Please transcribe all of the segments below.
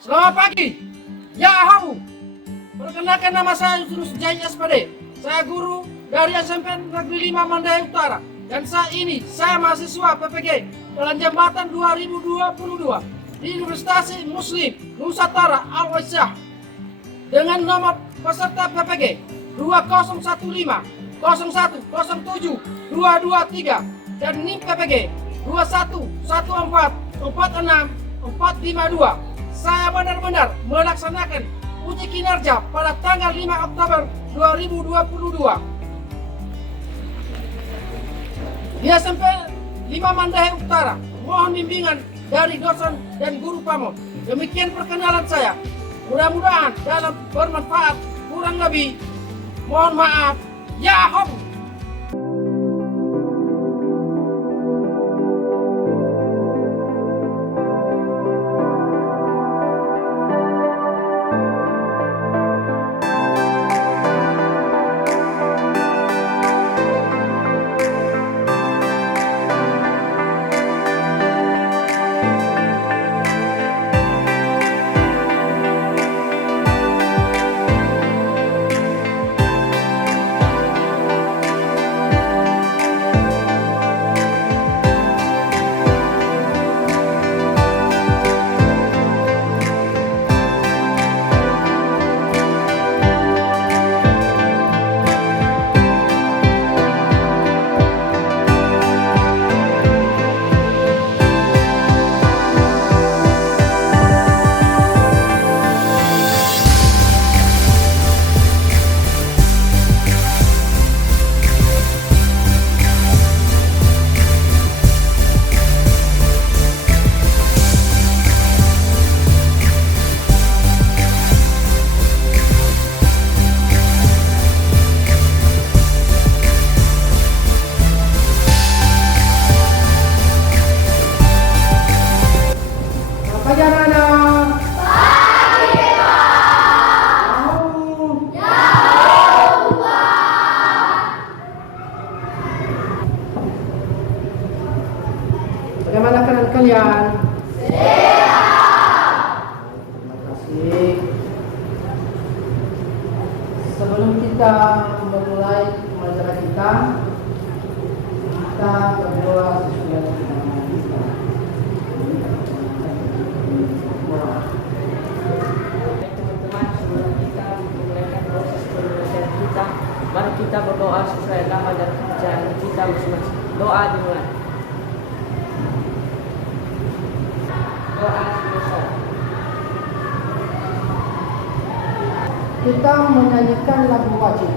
Selamat pagi. Ya Ahabu. Perkenalkan nama saya Yusrus Jai SPD. Saya guru dari SMP Negeri 5 Mandai Utara. Dan saat ini saya mahasiswa PPG Jalan Jembatan 2022 di Universitas Muslim Nusantara Al-Wasyah. Dengan nomor peserta PPG 2015 0107 223 dan NIM PPG 211446452. Saya benar-benar melaksanakan uji kinerja pada tanggal 5 Oktober 2022 di SMP 5 Mandai Utara. Mohon bimbingan dari dosen dan guru PAMO. Demikian perkenalan saya. Mudah-mudahan dalam bermanfaat. Kurang lebih mohon maaf. Ya Ahabu. Bagaimana? Pagi, Pak. Jauh, Pak. Bagaimana keadaan kalian? Sehat. Terima kasih. Sebelum kita memulai pelajaran kita berdoa sesuai dengan kita. Teman-teman, sebelum kita memulaikan proses pembelajaran kita, mari kita berdoa sesuai agama dan kepercayaan kita masing-masing. Doa dimulai. Doa selesai. Kita menyanyikan lagu wajib.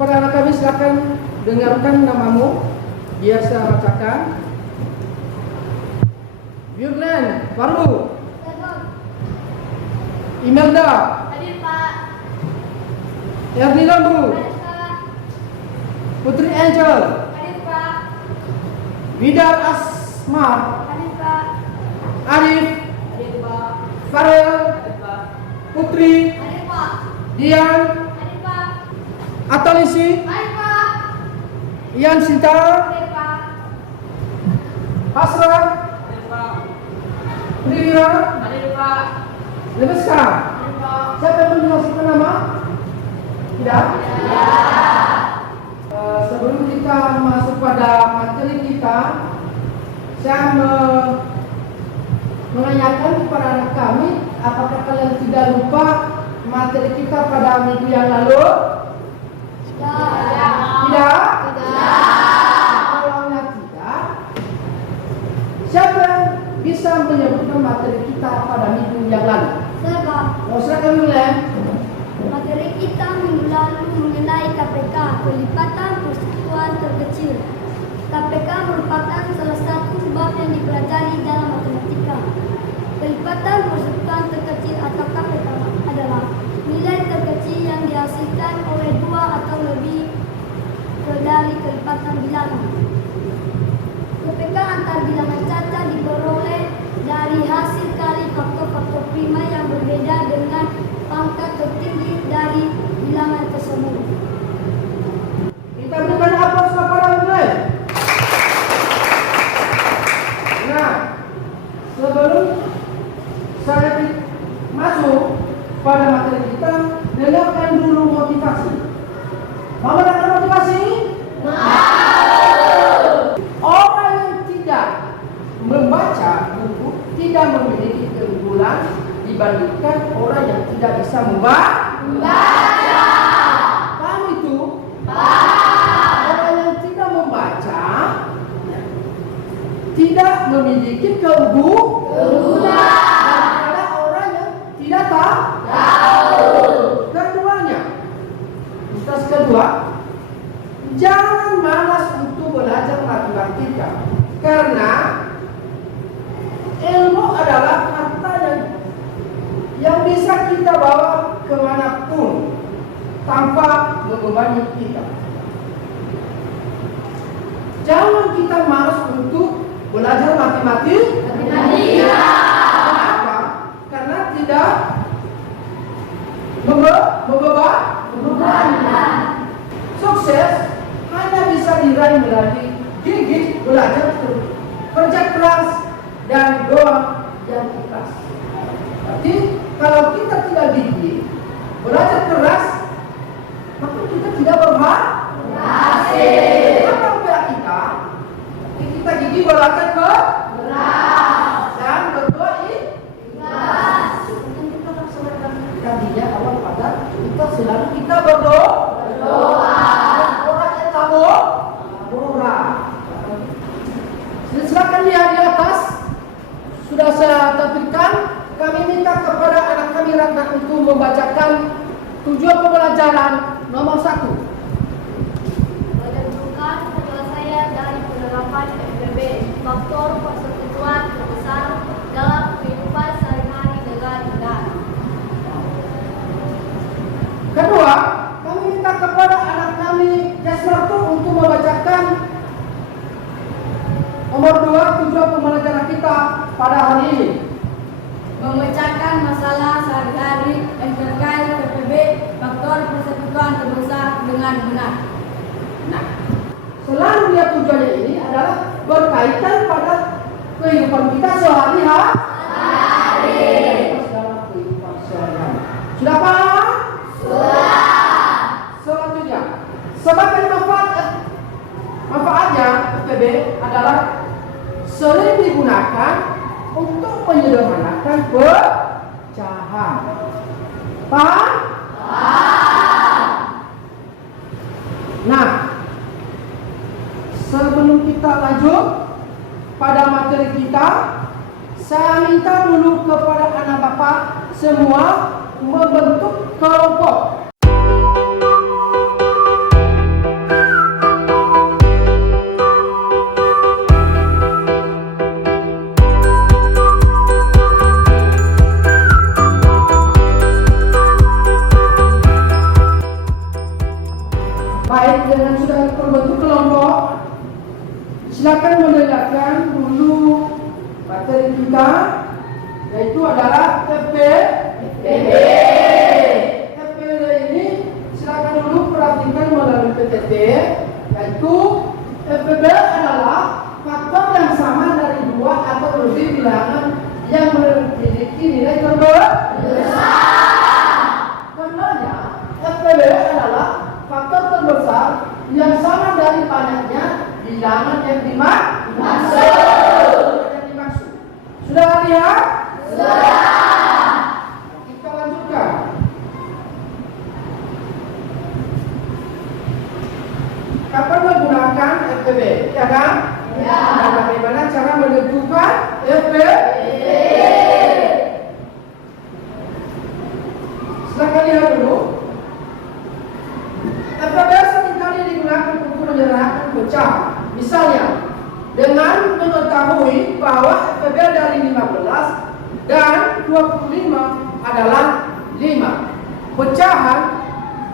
Kepada anak kami silakan dengarkan namamu. Biasa bacakan. Virlen Farlu. Imelda. Hadir, Pak. Erni Lambu. Hadir, Pak. Putri Angel. Hadir, Pak. Widar Asmar. Hadir, Pak. Arif. Hadir, Pak. Farel. Hadir, Pak. Putri. Hadir, Pak. Dian. Hadir, Pak. Atalisi. Hadir, Pak. Ian Sinta. Hadir, Pak. Hasra. Hadir, Pak. Prira. Hadir, Pak. Lebeska. Hadir, Pak. Siapa yang menjelaskan nama? Tidak? Sebelum kita masuk pada materi kita, saya menanyakan kepada anak kami, apakah kalian tidak lupa materi kita pada minggu yang lalu? Tidak? Kalaunya tidak, siapa yang bisa menyebutkan materi kita pada minggu yang lalu? Silakan mulai. Materi kita minggu lalu mengenai KPK, kelipatan persekutuan terkecil. KPK merupakan salah satu bab yang dipelajari dalam matematika. Kelipatan persekutuan terkecil atau KPK adalah nilai terkecil yang dihasilkan oleh dua atau lebih dari kelipatan bilangan. KPK antar bilangan cacat diperoleh dari hasil kali faktor-faktor prima yang berbeda dengan pangkat tertinggi dari bilangan tersebut. Kita berikan aplaus kepada mulai. Nah, sebelum saya masuk pada materi kita, dengarkan dulu motivasi. Mau mendengar motivasi? Orang yang tidak membaca buku tidak memiliki keunggulan dibandingkan orang yang tidak bisa membaca. Paham itu? Orang yang tidak membaca tidak memiliki keunggulan daripada orang yang tidak tahu. Keduanya, tugas kedua, jangan malas untuk belajar matematika karena ilmu adalah harta yang bisa kita bawa kemanapun tanpa membebani kita. Jangan kita malas untuk belajar matematika. Kenapa? Karena tidak membebani. Sukses hanya bisa diraih melalui gigih belajar terus, kerja keras dan doa yang ikhlas. Berarti kalau kita tidak gigih belajar keras, maka kita tidak berhasil. Apa upaya kita? Kita gigih belajar keras dan berdoa ikhlas. Kita laksanakan tadinya awal pada kita selalu kita berdoa. Silakan lihat di atas. Sudah saya tampilkan. Kami minta kepada anak kami Ratna untuk membacakan tujuan pembelajaran nomor 1. Menentukan penyelesaian dari penerapan PSBB, faktor persekutuan terbesar dalam kehidupan sehari-hari dengan benar. Kedua, kami minta kepada anak kami Jasmarto untuk membacakan nomor 2 tujuan pembelajaran kita pada hari ini. Memecahkan masalah sehari-hari yang terkait PPB, faktor persekutuan terbesar dengan benar. Nah, selalu lihat tujuannya ini adalah berkaitan pada kehidupan kita sehari-hari. Dalam kehidupan sehari-hari. Sudah paham? Sudah. Selanjutnya, sebagai manfaatnya PPB adalah sering digunakan untuk menyederhanakan pecahan. Paham? Nah, sebelum kita lanjut pada materi kita, saya minta dulu kepada anak bapak semua membentuk kelompok. Baik, dengan sudah terbentuk kelompok, silakan mendengarkan dulu materi kita, yaitu adalah PPB. PPB ini silakan dulu perhatikan melalui PPT, yaitu PPB adalah faktor yang sama dari dua atau lebih bilangan yang memiliki nilai terbesar. Karenanya, PPB adalah faktor terbesar yang sama dari banyaknya bilangan yang dimaksud. Sudah lihat? Sudah. Kita lanjutkan. kapan menggunakan FPB, ya kan? Ya. Dan bagaimana cara menentukan FPB? Silakan lihat dulu. FPB seringkali digunakan untuk menyerahkan pecah. Misalnya, dengan mengetahui bahwa FPB dari 15 dan 25 adalah 5. Pecahan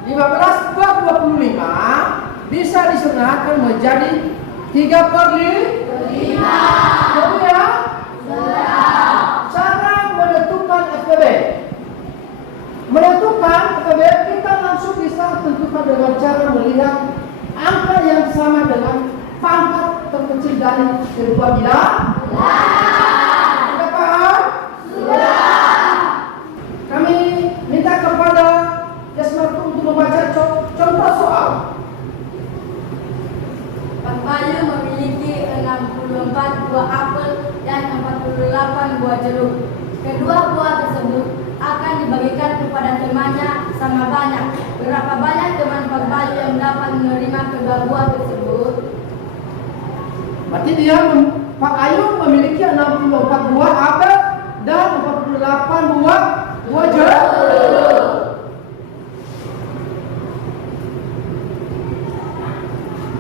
15 per 25 bisa diserahkan menjadi 3/5. Kemudian, cara menentukan FPB. Menentukan FPB kita langsung bisa tentukan dengan cara melihat angka yang sama dengan pangkat terkecil dari kedua bilang. Sudah paham? Sudah. Kami minta kepada Yasmartu untuk membaca contoh soal. Pak Bayu memiliki 64 buah apel dan 48 buah jeruk. Kedua buah tersebut akan dibagikan kepada temannya sama banyak. Berapa banyak teman Pak Bayu yang dapat menerima kedua buah tersebut? Berarti Pak Ayu memiliki 64 buah apel dan 48 buah jeruk.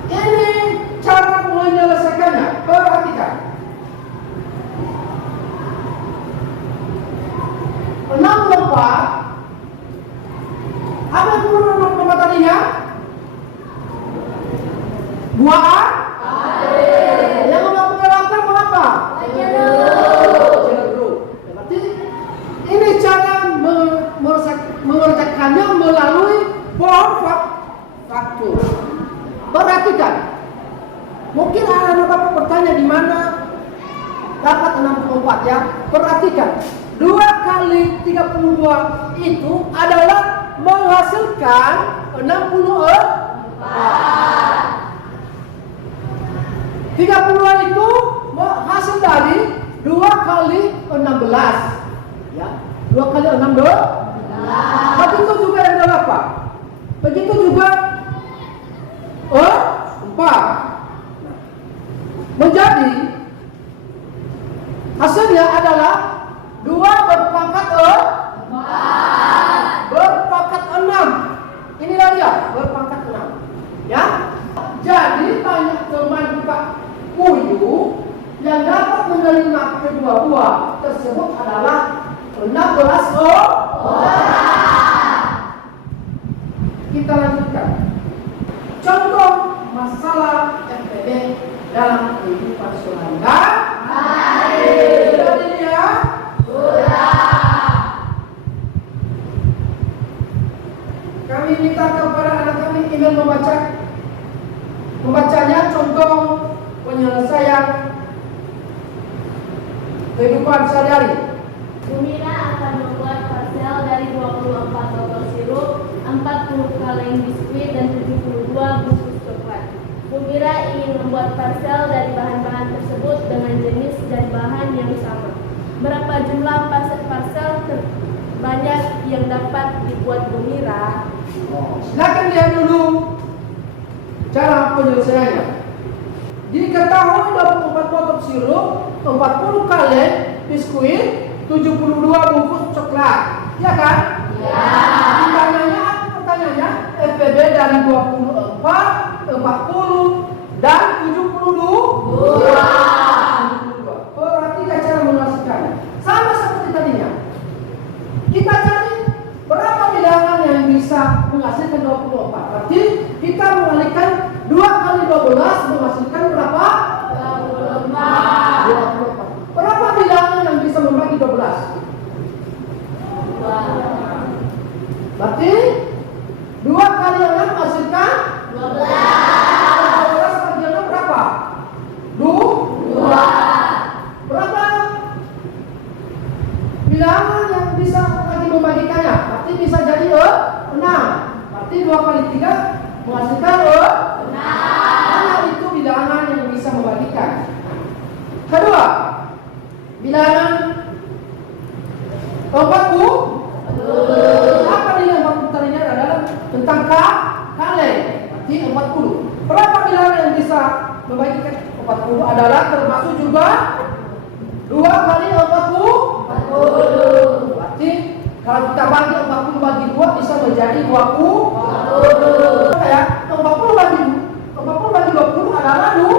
Ini cara menyelesaikannya. Perhatikan. 64. Apa dulu nomor tadinya? Buah A? Yang 48 buah apa? Jeruk. Berarti ini cara mengerjakannya melalui pohon faktur. Perhatikan. Mungkin anak bapak bertanya di mana dapat 64 ya. Perhatikan. 2 kali 32 itu adalah menghasilkan 64. 30 itu hasil dari 2 kali 16. Ya. 2 kali 16. Begitu juga yang berapa? Begitu juga 4. Menjadi hasilnya adalah 2 berpangkat 4 berpangkat 6. Inilah dia berpangkat 6. Ya. Jadi banyak teman Pak Puyu yang dapat menerima kedua buah tersebut adalah 16 orang. Kita lanjutkan. Contoh masalah FPB dalam kehidupan sehari-hari. Sudah dilihat? Sudah. Kami minta kepada anak kami ingin membacanya contoh penyelesaian kehidupan sehari-hari. Sumira akan membuat parsel dari 24 botol sirup, 40 kaleng biskuit, dan 72 bungkus coklat. Sumira ingin membuat parsel dari bahan-bahan tersebut dengan jenis dan bahan yang sama. Berapa jumlah parsel terbanyak yang dapat dibuat Sumira? Silakan lihat dulu cara penyelesaiannya. Diketahui 24 botol sirup, 40 kaleng biskuit, 72 bungkus coklat, ya kan? Ya. Pertanyaannya, FPB dari 24, 40, dan 72. Perhatikan cara mengasihkannya. Sama seperti tadinya. Kita cari berapa bilangan yang bisa menghasilkan 24. Berarti kita mengalihkan 2 kali 12 menghasilkan berapa? 24. Berapa bilangan yang bisa membagi 12? 2. Berarti 2 kali 6 menghasilkan 12. 12 kali 6 berapa? 2. Berapa bilangan yang bisa lagi membagikannya? Berarti bisa jadi 6. Berarti 2 kali 3 menghasilkan 6. Hanya itu bilangan yang bisa membagikan. Kedua, bilangan 40. Apa nilai 40 tadinya adalah tentang kaleng. Berarti 40. Berapa bilangan yang bisa membagikan 40 adalah termasuk juga 2 kali 40. Berarti kalau kita bagi 40 bagi 2 bisa menjadi 20. Ya, 40 bagi 20 adalah 2.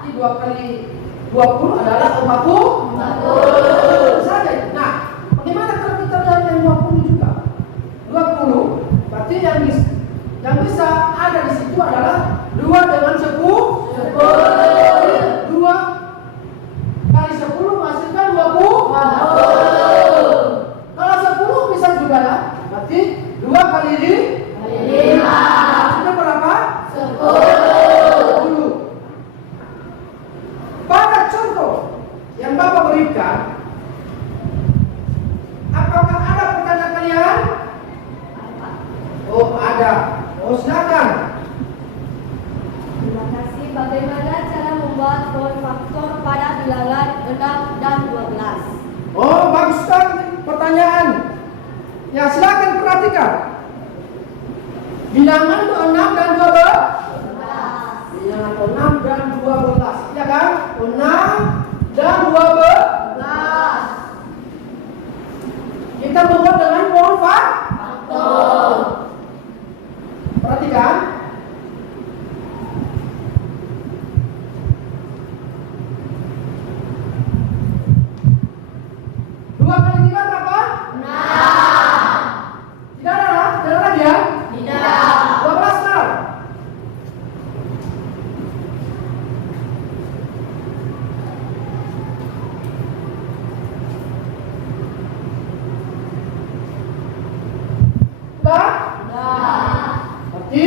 Jadi 2 kali 20 adalah 40 saja. Nah, bagaimana kalau kita lihat yang 20 juga? 20 berarti yang bisa ada di situ adalah 2 dengan 10. 2 kali 10 menghasilkan 20. Kalau 10 bisa juga ya. Berarti 2 kali 5. Maksudnya berapa? 10. Pada contoh yang Bapak berikan, apakah ada pertanyaan kalian? Oh, ada. Oh, silakan. Terima kasih. Bagaimana cara membuat poin faktor pada bilangan 6 dan 12? Oh, bagus sekali pertanyaan. Ya, silakan perhatikan. Bilangan 6 dan 12. Bilangan 6 dan 12. Ya kan? 6 dan 12. Kita membuat dengan poin faktor. Perhatikan. Dua kali 3 berapa? 6. Tidak ada lagi ya? Tidak. 12 kan? Sudah? Berarti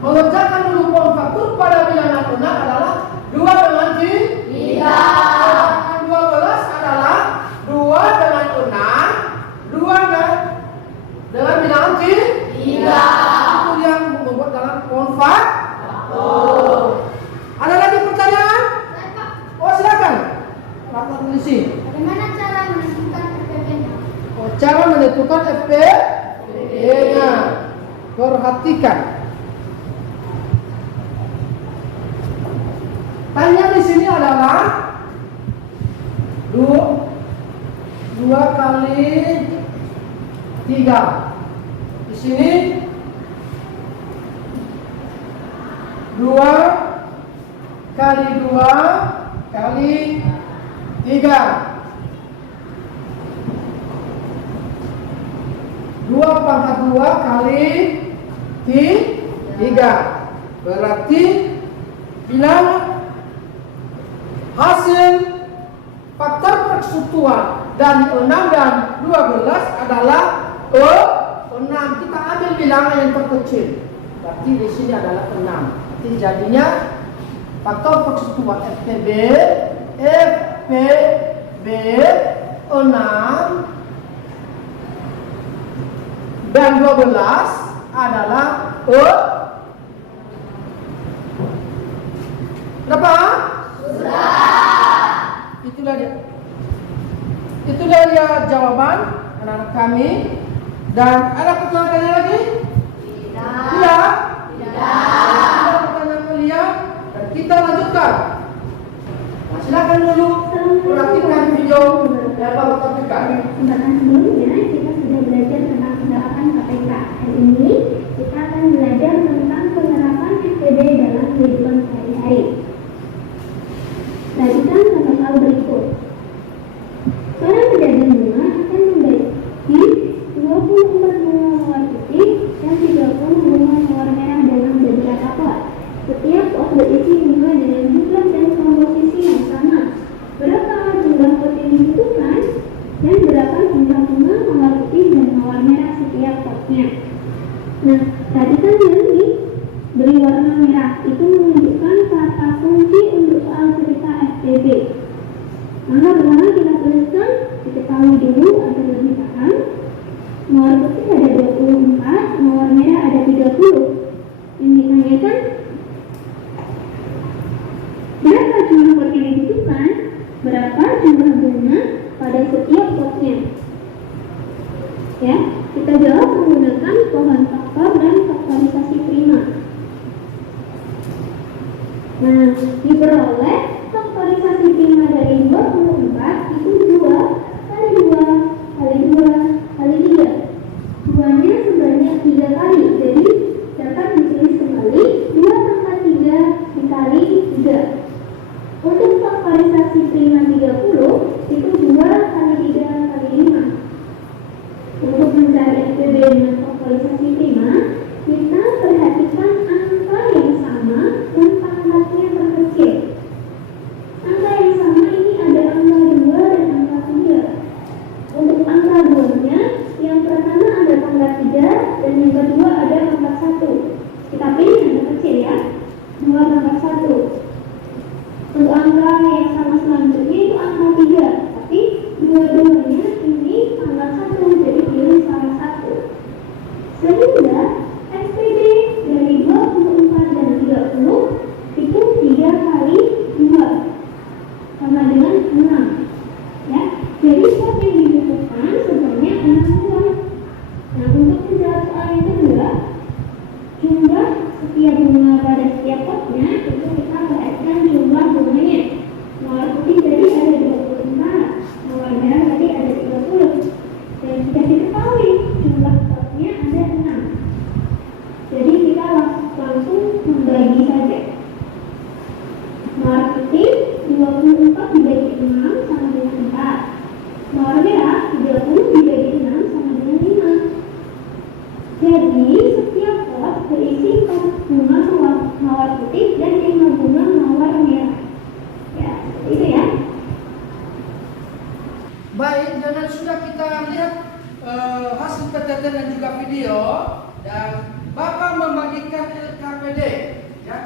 mengerjakan dulu poin faktor pada bilangan 6 adalah 2 dengan 3. Bilangan 12 adalah 2 dengan 6, 2 dengan bilangan 3. Itu yang membuat dalam poin faktor. Ada lagi pertanyaan? Oh, silakan. Pak Polisi. Bagaimana cara menentukan FPB-nya? Oh, cara menentukan FPB-nya. Perhatikan. Tanya di sini adalah 2 kali 3. Di sini 2 kali 2 kali 3. 2 pangkat 2 kali 3. Berarti bilangan hasil faktor persekutuan dari 6 dan 12 adalah 6. Kita ambil bilangan yang terkecil. Berarti di sini adalah 6. Berarti jadinya faktor persekutuan FPB 6 dan 12 adalah berapa? Itulah dia jawaban anak-anak kami. Dan ada pertanyaan lagi? Tidak. Ada pertanyaan kalian? Dan kita lanjutkan. Nah, silakan dulu perhatikan video yang Bapak tampilkan. Kesempatan sebelumnya kita sudah belajar tentang penerapan KPK. Hari ini kita akan belajar tentang penerapan FPB dalam kehidupan sehari-hari. Perhatikan hal berikut. Seorang pedagang bunga akan membagi 24 bunga mawar putih dan 30 bunga mawar merah dalam beberapa pot. Setiap pot berisi bunga dengan jumlah dan komposisi yang sama. Berapa jumlah pot yang dibutuhkan dan berapa jumlah bunga mawar putih dan mawar merah setiap potnya. Nah, perhatikan ini, beri warna merah itu menunjukkan kata kunci untuk soal cerita FPB. Maka pertama kita tuliskan, diketahui dulu agar lebih paham. Mawar putih ada 24, mawar merah ada 30. Yang ditanyakan, berapa jumlah pot yang dibutuhkan, berapa jumlah bunga pada setiap potnya. Ya, kita jawab menggunakan pohon faktor dan faktorisasi prima. Nah, diperoleh faktorisasi prima dari 24 itu 2 kali 2 kali 2 kali 3. Duanya sebanyak 3 kali, jadi dapat ditulis kembali 2 pangkat 3 dikali 3. Untuk faktorisasi prima 30 itu 2 kali 3 kali 5. Untuk mencari FPB dengan faktorisasi prima, kita perhatikan angka yang sama dan pangkatnya terkecil. Angka yang sama ini ada angka 2 dan angka 3. Untuk angka 2-nya, yang pertama ada pangkat 3 dan yang kedua ada pangkat 1. Kita pilih yang terkecil ya, 2 pangkat 1. Untuk angka yang sama selanjutnya itu angka 3, tapi dua-duanya ini pangkat 1, jadi pilih salah satu. Sehingga FPB dari 24 dan 30 itu 3 kali 2 sama dengan 6 ya. Jadi pot yang dibutuhkan sebenarnya 6 buah. Nah, untuk menjawab soal yang kedua, jumlah setiap bunga pada setiap potnya itu kita perhatikan jumlah bunganya. Mawar putih tadi ada 24, mawar merah tadi ada 30, dan sudah diketahui jumlah potnya ada 6. Jadi kita langsung membagi saja. Mawar putih 24 dibagi 6 sama dengan 4. Mawar merah 30 dibagi 6 sama dengan 5. Jadi setiap pot berisi 4 bunga mawar putih dan 5 bunga mawar merah. Ya, seperti itu ya. Baik, dan sudah kita lihat hasil PTT dan juga video, dan Bapak membagikan LKPD ya.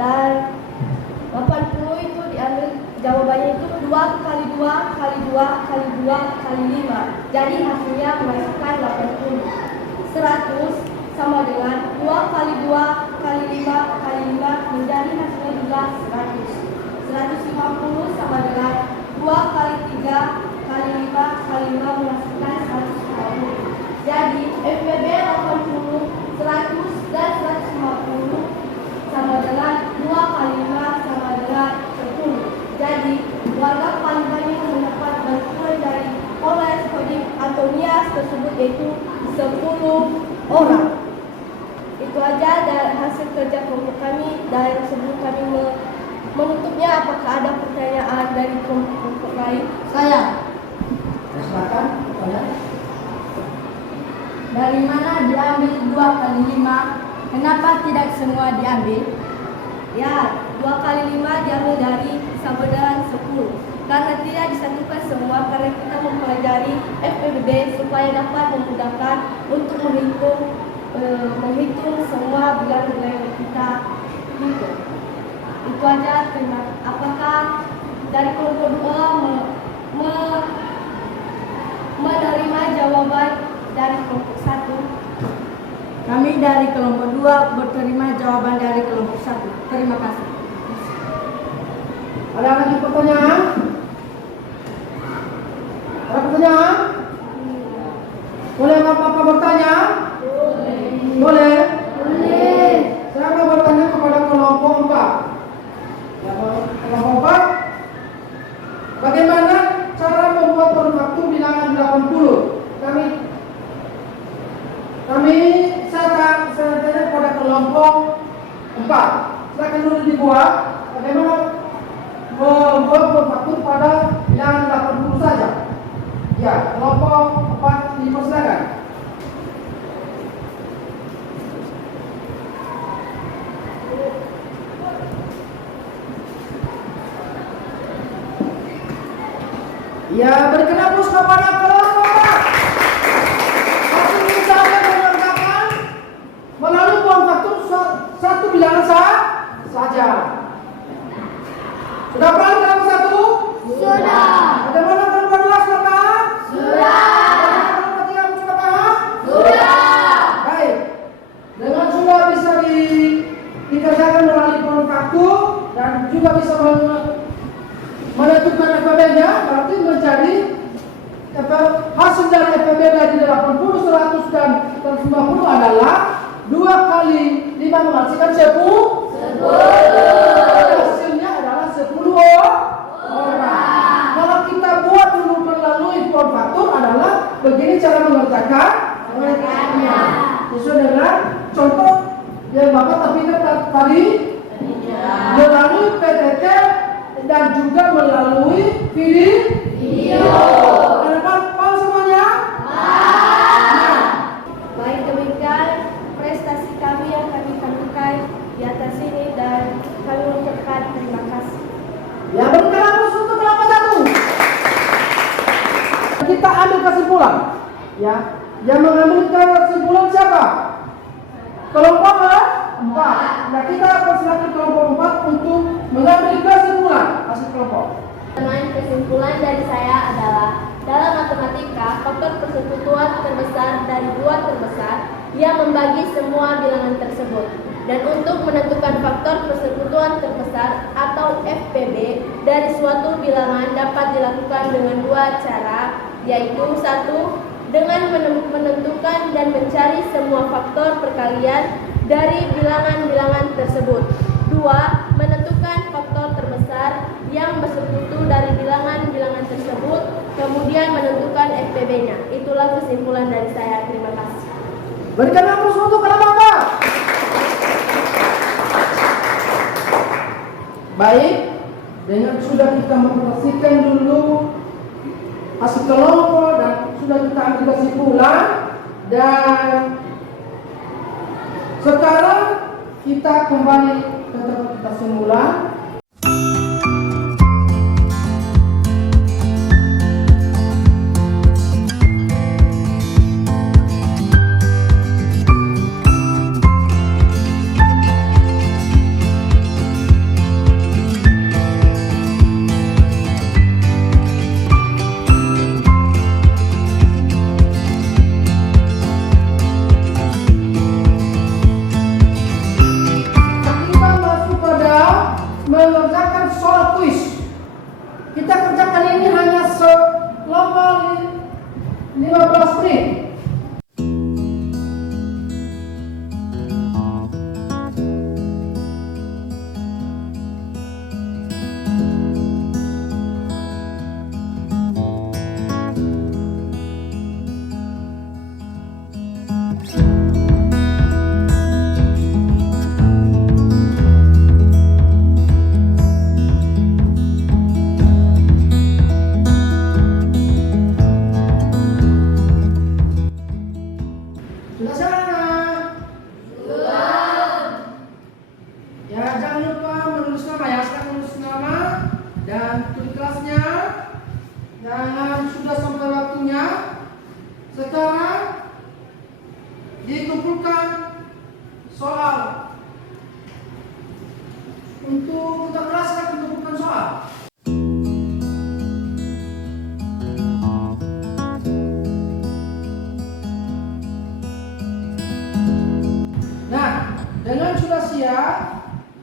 Dan 80 itu diambil jawabannya itu 2 kali 2 kali 2 kali 2 kali 5. Jadi hasilnya menghasilkan 80. 100 sama dengan 2 kali 2 kali 5 kali 5 menjadi hasilnya juga 100. 150 sama dengan 2 kali 3 kali kali 5 menghasilkan 150. Jadi FPB 80, 100 dan 150 sama dengan 2 kali 5 sama dengan 10. Jadi warga paling banyak mendapat bantuan dari Polres Kodim Antonias tersebut yaitu 10 orang. Itu aja dari hasil kerja kelompok kami. Dan sebelum kami menutupnya, apakah ada pertanyaan dari kelompok lain? Saya. Silakan. Pertanyaan. Dari mana diambil 2 kali 5? Kenapa tidak semua diambil? Ya, 2 kali 5 diambil dari Sabedaran 10. Karena tidak disatukan semua, karena kita mempelajari FPB supaya dapat memudahkan untuk menghitung semua bilangan-bilangan yang kita hitung. Itu aja. Apakah dari kelompok 2 menerima jawaban dari kelompok 1? Kami dari kelompok 2 berterima jawaban dari kelompok 1. Terima kasih. Ada lagi pertanyaan? Ada pertanyaan? Boleh Bapak bertanya? Boleh. Saya mau bertanya kepada kelompok 4. Ya, kelompok 4. Bagaimana cara membuat manufaktur bilangan 80? Saya tanya kepada kelompok 4. Silakan dulu dibuat. Bagaimana membuat manufaktur pada bilangan 80 saja? Ya, kelompok 4 dipersilakan. Ya, berikan hapus kepada kelompok 4. Hasil ini saja mengerjakan melalui manufaktur satu bilangan saja. Sudah paham kelompok 1? Sudah. Bagaimana kelompok 2 sudah paham? Sudah. Bagaimana kelompok 3 sudah paham? Sudah. Baik. Dengan sudah bisa dikerjakan melalui manufaktur dan juga bisa menentukan FPB-nya, berarti menjadi hasil dari FPB dari 80, 100 dan 150 adalah 2 kali 5 menghasilkan 10. Hasilnya adalah 10 orang. Kalau kita buat dulu melalui manufaktur adalah begini cara mengerjakannya. Sesuai dengan contoh yang Bapak tampilkan tadi, melalui PTT dan juga melalui video. Paham semuanya? Baik, demikian prestasi kami yang kami tampilkan di atas ini dan kami mengucapkan terima kasih. Ya, berikan hapus untuk kelompok 1. Kita ambil kesimpulan. Ya, yang mengambil kesimpulan siapa? Kelompok 4. Nah, kita persilakan kelompok 4 untuk mengambil kesimpulan hasil kelompok. Teman, kesimpulan dari saya adalah dalam matematika, faktor persekutuan terbesar dari 2 terbesar yang membagi semua bilangan tersebut. Dan untuk menentukan faktor persekutuan terbesar atau FPB dari suatu bilangan dapat dilakukan dengan 2 cara, yaitu 1. Dengan menentukan dan mencari semua faktor perkalian dari bilangan-bilangan tersebut. 2. Menentukan faktor terbesar yang bersekutu dari bilangan-bilangan tersebut, kemudian menentukan FPB-nya. Itulah kesimpulan dari saya. Terima kasih. Berikan hapus untuk kelompok 4. Baik, dengan sudah kita memperhatikan dulu hasil kelompok dan sudah kita ambil kesimpulan, dan sekarang kita kembali ke tempat kita semula. Mengerjakan soal kuis. Kita kerjakan ini hanya lomba 15 menit. Sudah sana? Sudah. Ya, jangan lupa menulis nama ya. Sekarang menulis nama dan tulis kelasnya. Jangan sudah sampai waktunya. Sekarang dikumpulkan soal. Untuk kita kelas kita kumpulkan soal. Nah, dengan sudah siap,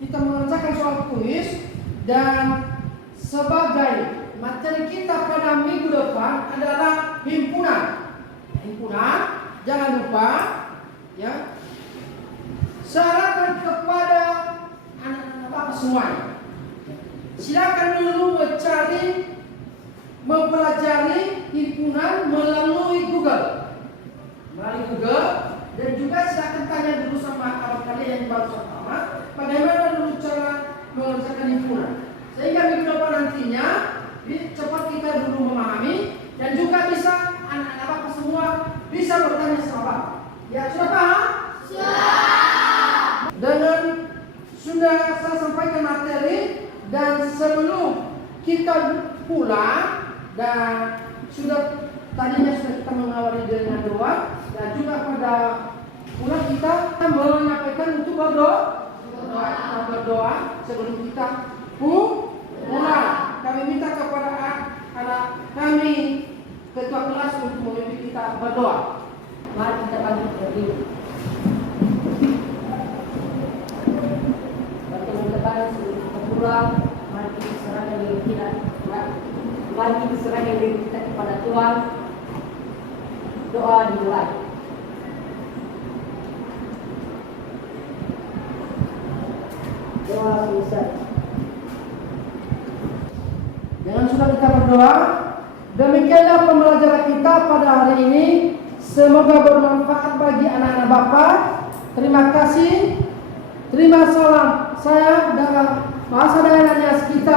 kita mengerjakan soal kuis dan sebagai materi kita pada minggu depan adalah himpunan. Himpunan, jangan lupa ya. Sarankan kepada anak-anak Bapak semuanya. Silakan dulu mempelajari himpunan melalui Google. Dan juga silakan tanya dulu sama kawan kalian yang baru sama bagaimana dulu cara mengerjakan himpunan. Sehingga minggu depan nantinya cepat kita dulu memahami dan juga bisa anak-anak Bapak semua bisa bertanya sama Bapak. Ya, sudah paham? Sudah. Dengan sudah saya sampaikan materi dan sebelum kita pulang dan sudah tadinya sudah kita mengawali dengan doa dan juga pada pulang kita menyampaikan untuk berdoa sebelum kita pulang. Kami minta kepada anak kami ketua kelas untuk memimpin kita berdoa. Mari kita bangkit berdiri. Teman-teman sebelum kita pulang, mari kita serahkan diri kita. Mari kita serahkan diri kita kepada Tuhan. Doa dimulai. Doa selesai. Dengan sudah kita berdoa, demikianlah pembelajaran kita pada hari ini. Semoga bermanfaat bagi anak-anak Bapak. Terima kasih. Terima salam saya dalam bahasa daerahnya kita